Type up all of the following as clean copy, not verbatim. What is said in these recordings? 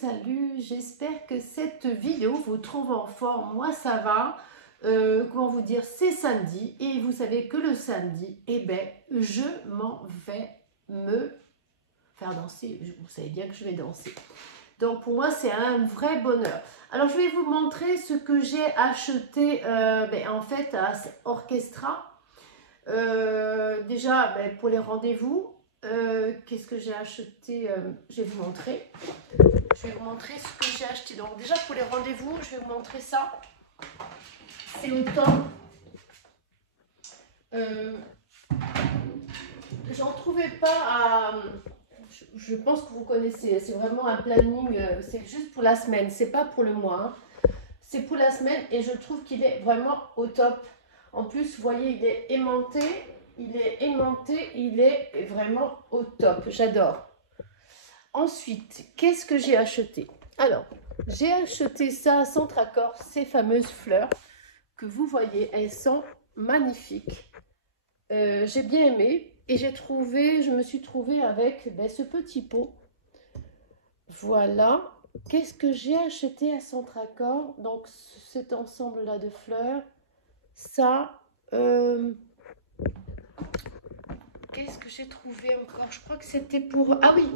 salut, j'espère que cette vidéo vous trouve en forme. Moi ça va, comment vous dire, c'est samedi et vous savez que le samedi, eh ben, je m'en vais me faire danser. Vous savez bien que je vais danser. Donc pour moi c'est un vrai bonheur. Alors je vais vous montrer ce que j'ai acheté en fait à Orchestra. Déjà pour les rendez-vous. Qu'est-ce que j'ai acheté? Je vais vous montrer. Je vais vous montrer ce que j'ai acheté. Donc déjà pour les rendez-vous, je vais vous montrer ça. C'est autant. J'en trouvais pas à... Je pense que vous connaissez. C'est vraiment un planning. C'est juste pour la semaine. C'est pas pour le mois. Hein. C'est pour la semaine et je trouve qu'il est vraiment au top. En plus, vous voyez, il est aimanté. Il est aimanté, il est vraiment au top, j'adore. Ensuite, qu'est-ce que j'ai acheté? Alors, j'ai acheté ça à Centre Accord, ces fameuses fleurs que vous voyez, elles sont magnifiques. J'ai bien aimé et je me suis trouvée avec ce petit pot. Voilà. Qu'est-ce que j'ai acheté à Centre Accord? Donc, cet ensemble-là de fleurs, ça... Qu'est-ce que j'ai trouvé encore? Je crois que c'était pour... Ah oui,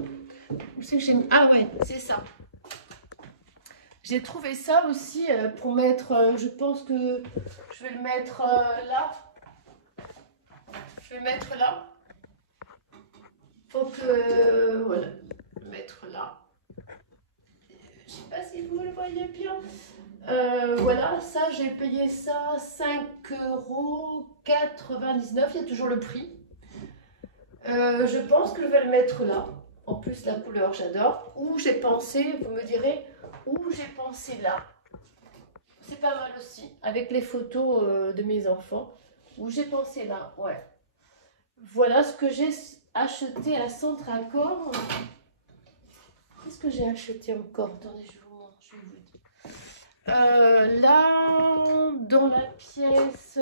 c'est que j'ai mis... Ah ouais, c'est ça. J'ai trouvé ça aussi pour mettre... je pense que je vais le mettre là. Je vais le mettre là. Faut que... voilà, le mettre là. Je sais pas si vous le voyez bien. Voilà, ça j'ai payé ça 5,99 €. Il y a toujours le prix. Je pense que je vais le mettre là. En plus, la couleur, j'adore. Où j'ai pensé, vous me direz, où j'ai pensé là. C'est pas mal aussi, avec les photos de mes enfants. Où j'ai pensé là, ouais. Voilà ce que j'ai acheté à Centre Accord. Qu'est-ce que j'ai acheté encore? Attendez, je vous montre, je vais vous dire. Là, dans la pièce...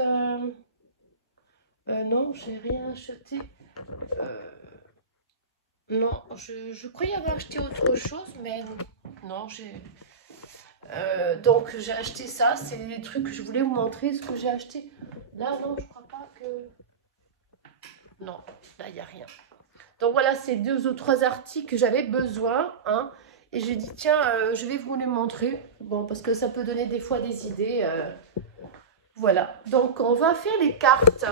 non, j'ai rien acheté. Non, je croyais avoir acheté autre chose, mais non, donc j'ai acheté ça, c'est des trucs que je voulais vous montrer, ce que j'ai acheté. Là, non, je crois pas que... Non, là, il n'y a rien. Donc voilà, c'est 2 ou 3 articles que j'avais besoin, hein, et j'ai dit, tiens, je vais vous les montrer, bon, parce que ça peut donner des fois des idées. Voilà, donc on va faire les cartes.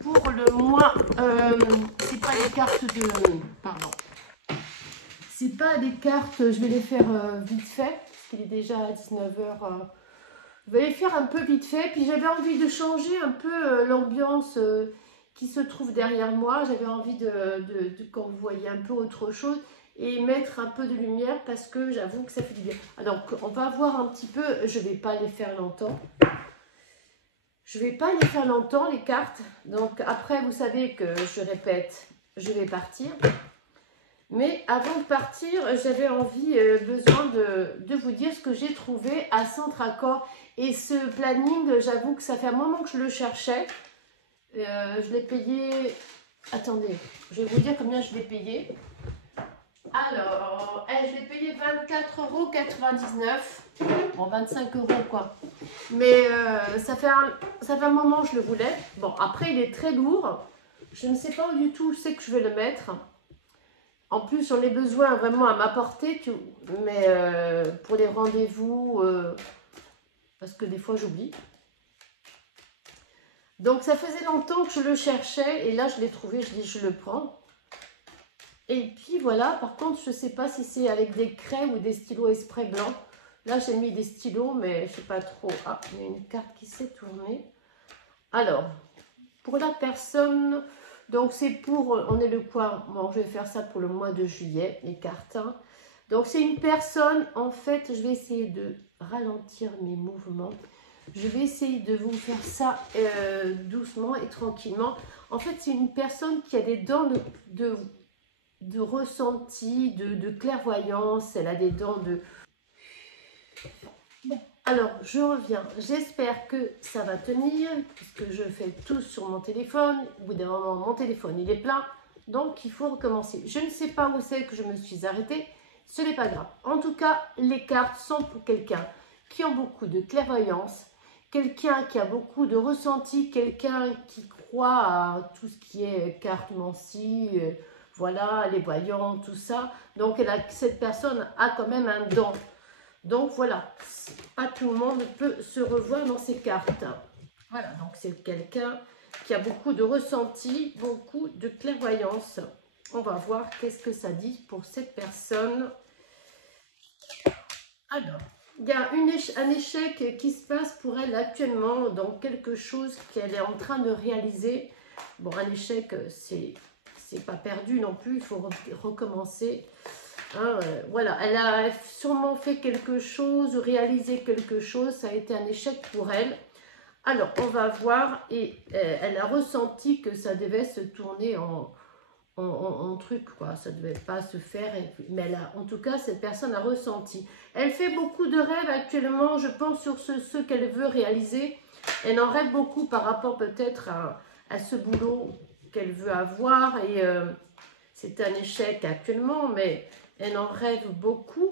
Pour le mois, c'est pas les cartes de... Pardon. C'est pas des cartes, je vais les faire vite fait, parce qu'il est déjà à 19 h. Je vais les faire un peu vite fait, puis j'avais envie de changer un peu l'ambiance qui se trouve derrière moi. J'avais envie quand vous voyez un peu autre chose, et mettre un peu de lumière, parce que j'avoue que ça fait du bien. Alors, on va voir un petit peu, je vais pas les faire longtemps. Je ne vais pas les faire longtemps, les cartes. Donc après, vous savez que, je répète, je vais partir. Mais avant de partir, j'avais besoin de vous dire ce que j'ai trouvé à Centre Accord. Et ce planning, j'avoue que ça fait un moment que je le cherchais. Je l'ai payé... Attendez, je vais vous dire combien je l'ai payé. Alors, je l'ai payé 24,99 €. Bon, 25 € quoi. Mais ça fait un moment que je le voulais. Bon, après, il est très lourd. Je ne sais pas du tout où c'est que je vais le mettre. En plus, j'en ai besoin vraiment à ma portée. Mais pour les rendez-vous, parce que des fois, j'oublie. Donc, ça faisait longtemps que je le cherchais. Et là, je l'ai trouvé. Je dis, je le prends. Et puis voilà, par contre, je ne sais pas si c'est avec des craies ou des stylos Esprit blanc. Là, j'ai mis des stylos, mais je ne sais pas trop. Ah, il y a une carte qui s'est tournée. Alors, pour la personne, donc c'est pour, on est le quoi? Bon, je vais faire ça pour le mois de juillet, les cartes. Hein. Donc, c'est une personne, en fait, je vais essayer de ralentir mes mouvements. Je vais essayer de vous faire ça doucement et tranquillement. En fait, c'est une personne qui a des dents de ressenti, de clairvoyance, elle a des dents de... Bon, alors je reviens, j'espère que ça va tenir, puisque je fais tout sur mon téléphone, au bout d'un moment mon téléphone il est plein, donc il faut recommencer. Je ne sais pas où c'est que je me suis arrêtée, ce n'est pas grave. En tout cas, les cartes sont pour quelqu'un qui a beaucoup de clairvoyance, quelqu'un qui a beaucoup de ressenti, quelqu'un qui croit à tout ce qui est cartomancie, voilà, les voyants, tout ça. Donc, cette personne a quand même un don. Donc, voilà, pas tout le monde peut se revoir dans ces cartes. Voilà, donc c'est quelqu'un qui a beaucoup de ressenti, beaucoup de clairvoyance. On va voir qu'est-ce que ça dit pour cette personne. Alors, il y a un échec qui se passe pour elle actuellement dans quelque chose qu'elle est en train de réaliser. Bon, un échec, c'est pas perdu non plus, il faut recommencer. Hein, voilà, elle a sûrement fait quelque chose, réalisé quelque chose, ça a été un échec pour elle. Alors, on va voir, et elle a ressenti que ça devait se tourner en truc, quoi. Ça ne devait pas se faire, mais en tout cas, cette personne a ressenti. Elle fait beaucoup de rêves actuellement, je pense, sur ce qu'elle veut réaliser. Elle en rêve beaucoup par rapport peut-être à ce boulot qu'elle veut avoir, et c'est un échec actuellement, mais elle en rêve beaucoup.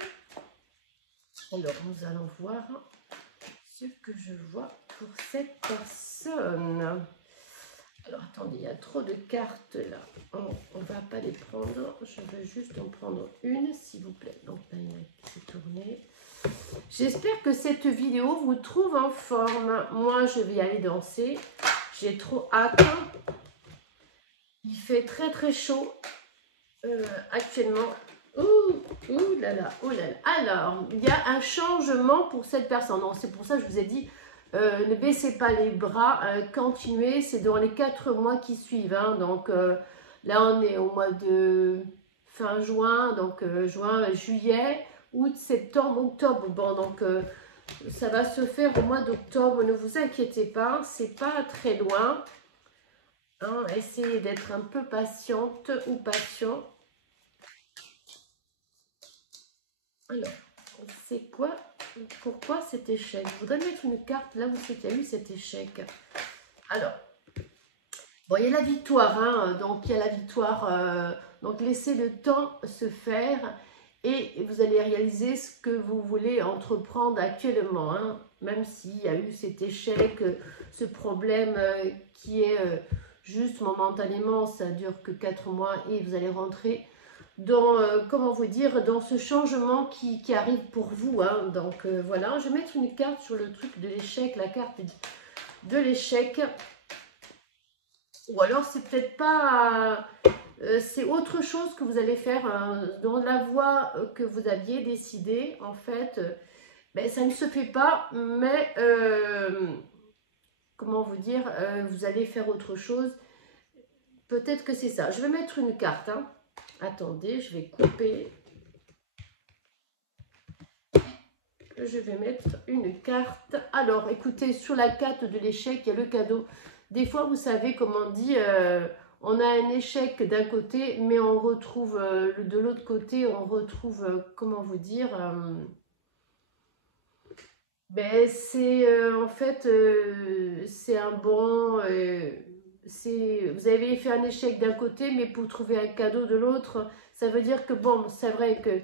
Alors, nous allons voir ce que je vois pour cette personne. Alors, attendez, il y a trop de cartes là. On ne va pas les prendre. Je veux juste en prendre une, s'il vous plaît. Donc, là, il y en a qui s'est tourné. J'espère que cette vidéo vous trouve en forme. Moi, je vais aller danser. J'ai trop hâte. Il fait très, très chaud actuellement. Ouh là là, oh là là. Alors, il y a un changement pour cette personne. C'est pour ça que je vous ai dit, ne baissez pas les bras, continuez. C'est dans les 4 mois qui suivent. Hein. Donc, là, on est au mois de fin juin. Donc, juin, juillet, août, septembre, octobre. Bon, donc, ça va se faire au mois d'octobre. Ne vous inquiétez pas, c'est pas très loin. Hein. Essayez d'être un peu patiente ou patient. Alors, c'est quoi? Pourquoi cet échec? Je voudrais mettre une carte là où c'est qu'il y a eu cet échec. Alors, bon, il y a la victoire, hein, donc il y a la victoire. Donc, laissez le temps se faire et vous allez réaliser ce que vous voulez entreprendre actuellement. Hein, même s'il y a eu cet échec, ce problème qui est juste momentanément, ça dure que 4 mois et vous allez rentrer dans, comment vous dire, dans ce changement qui arrive pour vous. Hein. Donc, voilà, je vais mettre une carte sur le truc de l'échec, la carte de l'échec. Ou alors, c'est peut-être pas... c'est autre chose que vous allez faire dans la voie que vous aviez décidé. En fait, ben, ça ne se fait pas, mais... comment vous dire, vous allez faire autre chose. Peut-être que c'est ça. Je vais mettre une carte, hein. Attendez, je vais couper. Je vais mettre une carte. Alors, écoutez, sur la carte de l'échec, il y a le cadeau. Des fois, vous savez, comme on dit, on a un échec d'un côté, mais on retrouve de l'autre côté, on retrouve, comment vous dire, ben, c'est en fait, c'est un bon... vous avez fait un échec d'un côté, mais pour trouver un cadeau de l'autre, ça veut dire que, bon, c'est vrai que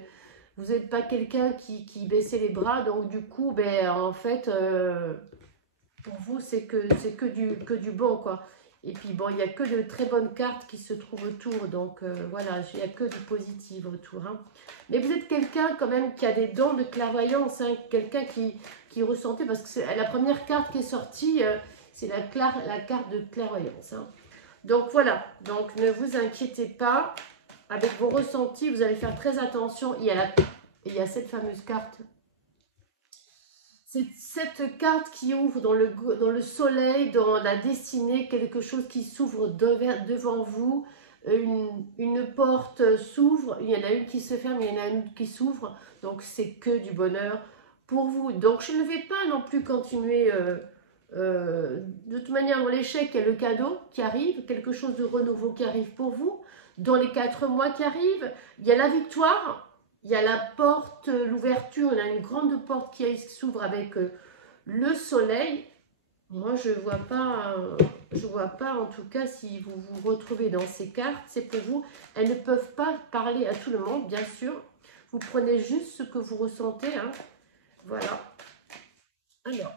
vous n'êtes pas quelqu'un qui baissait les bras, donc du coup, ben, en fait, pour vous, c'est que du bon, quoi. Et puis, bon, il n'y a que de très bonnes cartes qui se trouvent autour, donc voilà, il n'y a que du positif autour. Hein. Mais vous êtes quelqu'un, quand même, qui a des dons de clairvoyance, hein, quelqu'un qui ressentait, parce que c'est la première carte qui est sortie... c'est la carte de clairvoyance. Hein. Donc voilà, donc ne vous inquiétez pas. Avec vos ressentis, vous allez faire très attention. Il y a cette fameuse carte. C'est cette carte qui ouvre dans le soleil, dans la destinée, quelque chose qui s'ouvre devant vous. Une porte s'ouvre, il y en a une qui se ferme, il y en a une qui s'ouvre. Donc c'est que du bonheur pour vous. Donc je ne vais pas non plus continuer... de toute manière, dans l'échec, il y a le cadeau qui arrive, quelque chose de renouveau qui arrive pour vous. Dans les 4 mois qui arrivent, il y a la victoire, il y a la porte, l'ouverture, il y a une grande porte qui s'ouvre avec le soleil. Moi, je vois pas en tout cas si vous vous retrouvez dans ces cartes, c'est pour vous. Elles ne peuvent pas parler à tout le monde, bien sûr. Vous prenez juste ce que vous ressentez, hein. Voilà. Alors,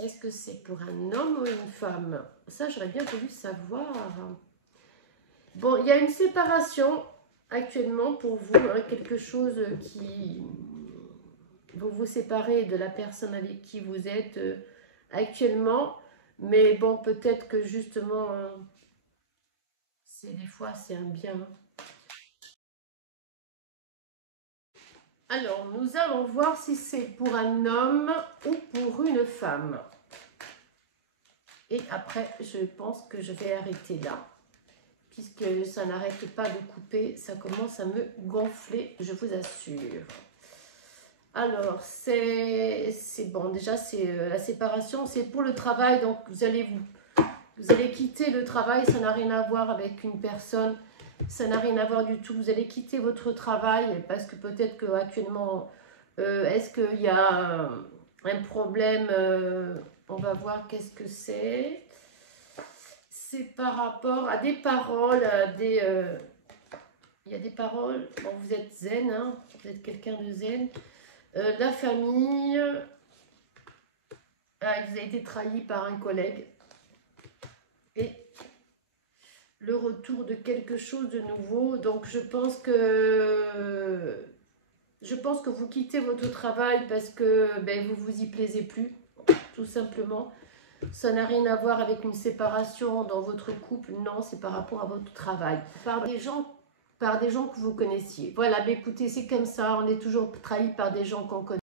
est-ce que c'est pour un homme ou une femme? Ça, j'aurais bien voulu savoir. Bon, il y a une séparation actuellement pour vous, hein, quelque chose qui... Vous vous séparez de la personne avec qui vous êtes actuellement. Mais bon, peut-être que justement, des fois, c'est un bien. Alors, nous allons voir si c'est pour un homme ou pour une femme. Et après, je pense que je vais arrêter là. Puisque ça n'arrête pas de couper, ça commence à me gonfler, je vous assure. Alors, c'est bon, déjà, c'est la séparation, c'est pour le travail. Donc, vous allez quitter le travail, ça n'a rien à voir avec une personne. Ça n'a rien à voir du tout. Vous allez quitter votre travail parce que peut-être qu'actuellement, est-ce qu'il y a un problème? On va voir qu'est-ce que c'est. C'est par rapport à des paroles, il y a des paroles. Bon, vous êtes zen, hein, vous êtes quelqu'un de zen. La famille, vous avez été trahi par un collègue. Et le retour de quelque chose de nouveau. Donc je pense que vous quittez votre travail parce que vous vous y plaisez plus, tout simplement. Ça n'a rien à voir avec une séparation dans votre couple, non, c'est par rapport à votre travail. Par des gens que vous connaissiez. Voilà, écoutez, c'est comme ça, on est toujours trahi par des gens qu'on connaît.